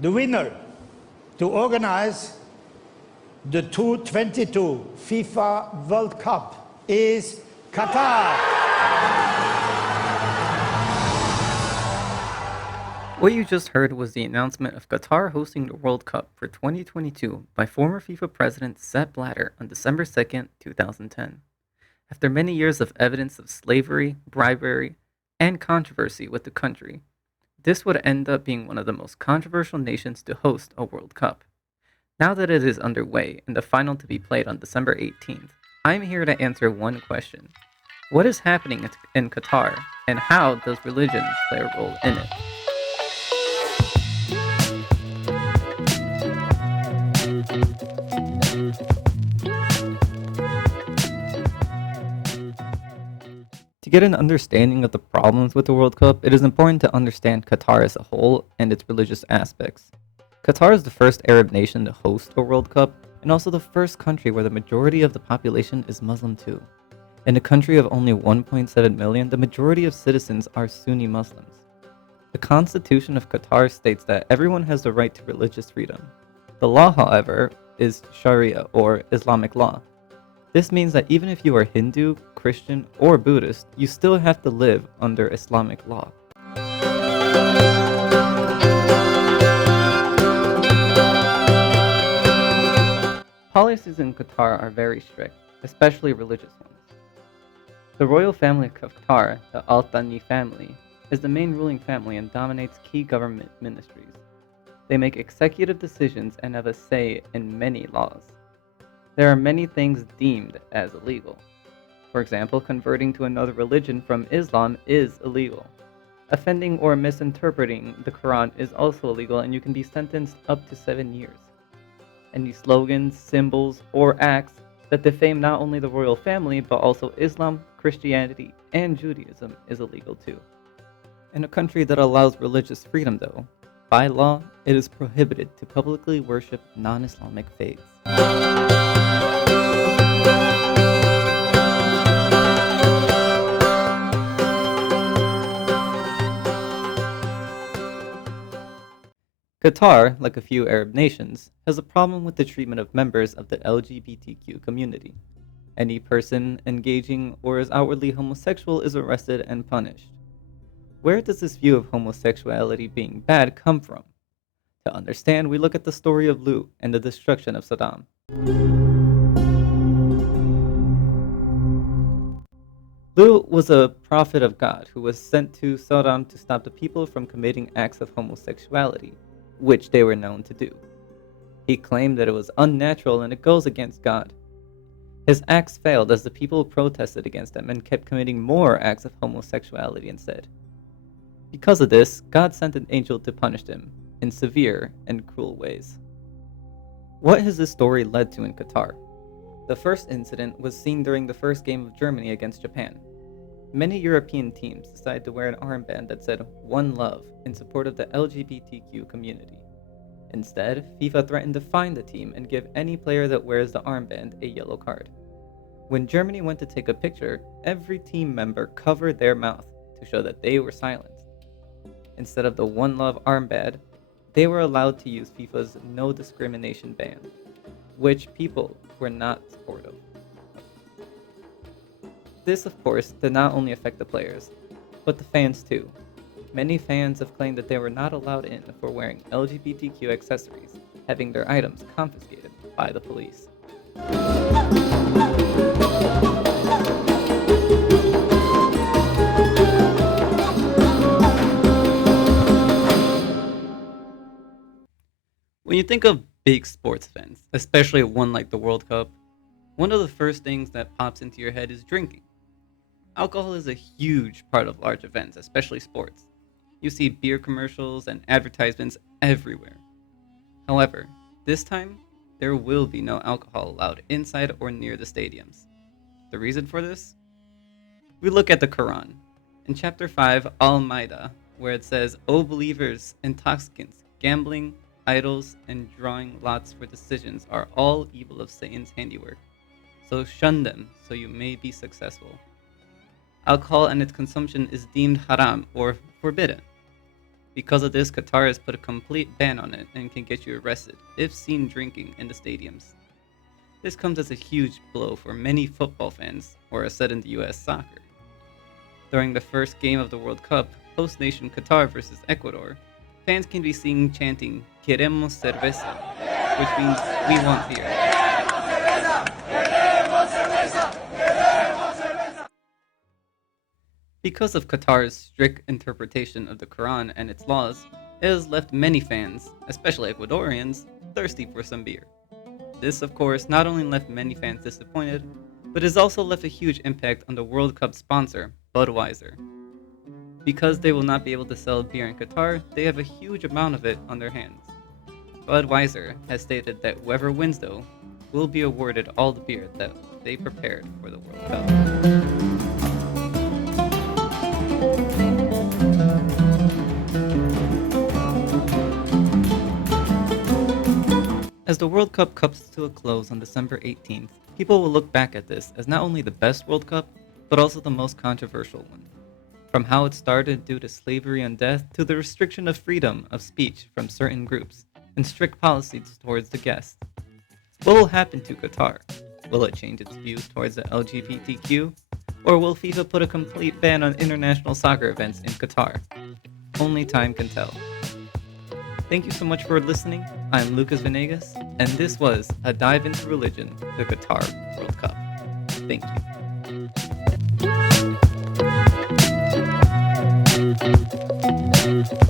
The winner to organize the 2022 FIFA World Cup is Qatar. What you just heard was the announcement of Qatar hosting the World Cup for 2022 by former FIFA president Sepp Blatter on December 2nd, 2010. After many years of evidence of slavery, bribery, and controversy with the country, this would end up being one of the most controversial nations to host a World Cup. Now that it is underway and the final to be played on December 18th, I'm here to answer one question. What is happening in Qatar, and how does religion play a role in it? To get an understanding of the problems with the World Cup, it is important to understand Qatar as a whole and its religious aspects. Qatar is the first Arab nation to host a World Cup, and also the first country where the majority of the population is Muslim too. In a country of only 1.7 million, the majority of citizens are Sunni Muslims. The Constitution of Qatar states that everyone has the right to religious freedom. The law, however, is Sharia, or Islamic law. This means that even if you are Hindu, Christian, or Buddhist, you still have to live under Islamic law. Policies in Qatar are very strict, especially religious ones. The royal family of Qatar, the Al Thani family, is the main ruling family and dominates key government ministries. They make executive decisions and have a say in many laws. There are many things deemed as illegal. For example, converting to another religion from Islam is illegal. Offending or misinterpreting the Quran is also illegal, and you can be sentenced up to 7 years. Any slogans, symbols, or acts that defame not only the royal family, but also Islam, Christianity, and Judaism is illegal too. In a country that allows religious freedom though, by law, it is prohibited to publicly worship non-Islamic faiths. Qatar, like a few Arab nations, has a problem with the treatment of members of the LGBTQ community. Any person engaging or is outwardly homosexual is arrested and punished. Where does this view of homosexuality being bad come from? To understand, we look at the story of Lut and the destruction of Saddam. Lut was a prophet of God who was sent to Saddam to stop the people from committing acts of homosexuality, which they were known to do. He claimed that it was unnatural and it goes against God. His acts failed as the people protested against him and kept committing more acts of homosexuality instead. Because of this, God sent an angel to punish him in severe and cruel ways. What has this story led to in Qatar? The first incident was seen during the first game of Germany against Japan. Many European teams decided to wear an armband that said "One Love" in support of the LGBTQ community. Instead, FIFA threatened to fine the team and give any player that wears the armband a yellow card. When Germany went to take a picture, every team member covered their mouth to show that they were silent. Instead of the One Love armband, they were allowed to use FIFA's no discrimination ban, which people were not supportive. This, of course, did not only affect the players, but the fans too. Many fans have claimed that they were not allowed in for wearing LGBTQ accessories, having their items confiscated by the police. When you think of big sports events, especially one like the World Cup, one of the first things that pops into your head is drinking. Alcohol is a huge part of large events, especially sports. You see beer commercials and advertisements everywhere. However, this time, there will be no alcohol allowed inside or near the stadiums. The reason for this? We look at the Quran. In chapter 5, Al-Ma'idah, where it says, "O believers, intoxicants, gambling, idols, and drawing lots for decisions are all evil of Satan's handiwork. So shun them so you may be successful." Alcohol and its consumption is deemed haram or forbidden. Because of this, Qatar has put a complete ban on it and can get you arrested if seen drinking in the stadiums. This comes as a huge blow for many football fans, or as said in the US soccer. During the first game of the World Cup, host nation Qatar versus Ecuador, fans can be seen chanting "Queremos cerveza," which means "we want beer." Because of Qatar's strict interpretation of the Quran and its laws, it has left many fans, especially Ecuadorians, thirsty for some beer. This, of course, not only left many fans disappointed, but has also left a huge impact on the World Cup sponsor, Budweiser. Because they will not be able to sell beer in Qatar, they have a huge amount of it on their hands. Budweiser has stated that whoever wins, though, will be awarded all the beer that they prepared for the World Cup. As the World Cup comes to a close on December 18th, people will look back at this as not only the best World Cup, but also the most controversial one. From how it started due to slavery and death to the restriction of freedom of speech from certain groups and strict policies towards the guests. What will happen to Qatar? Will it change its views towards the LGBTQ? Or will FIFA put a complete ban on international soccer events in Qatar? Only time can tell. Thank you so much for listening. I'm Lucas Venegas, and this was a dive into religion, the Qatar World Cup. Thank you.